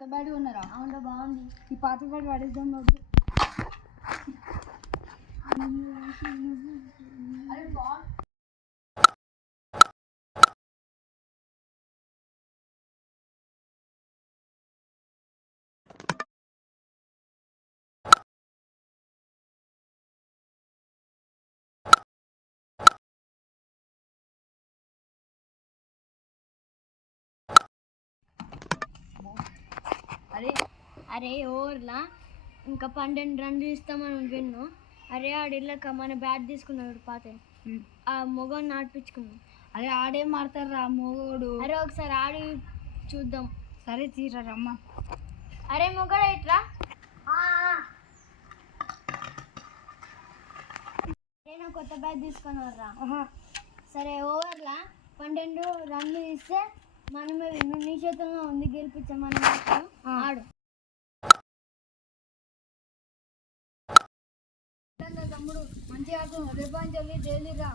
కొత్త బ్యాట్ ఉన్నారా? అవునా, బాగుంది. ఈ పాత బ్యాట్ పడేద్దాం వద్దు. అరే బాల్ అరే అరే ఓవర్లా ఇంకా 12 రన్లు ఇస్తామని విన్ను. అరే ఆడిల్లక మన బ్యాట్ తీసుకున్నాడు పాత, ఆ మొగోని ఆడిపించుకున్నాం. అరే ఆడేం ఆడతారు రా మొగోడు. అరే ఒకసారి ఆడి చూద్దాం. సరే తీరా రమ్మ. అరే మొగోడు ఇట్రా. నేను కొత్త బ్యాట్ తీసుకున్నారా. సరే ఓవర్లా 12 రన్లు ఇస్తే మనమే విన్ను. నీ చేతుల్లో ఉంది, గెలిపించమని ఆడు. తమ్ముడు మంచిగా రేపు అని చెప్పి డైలీ రా.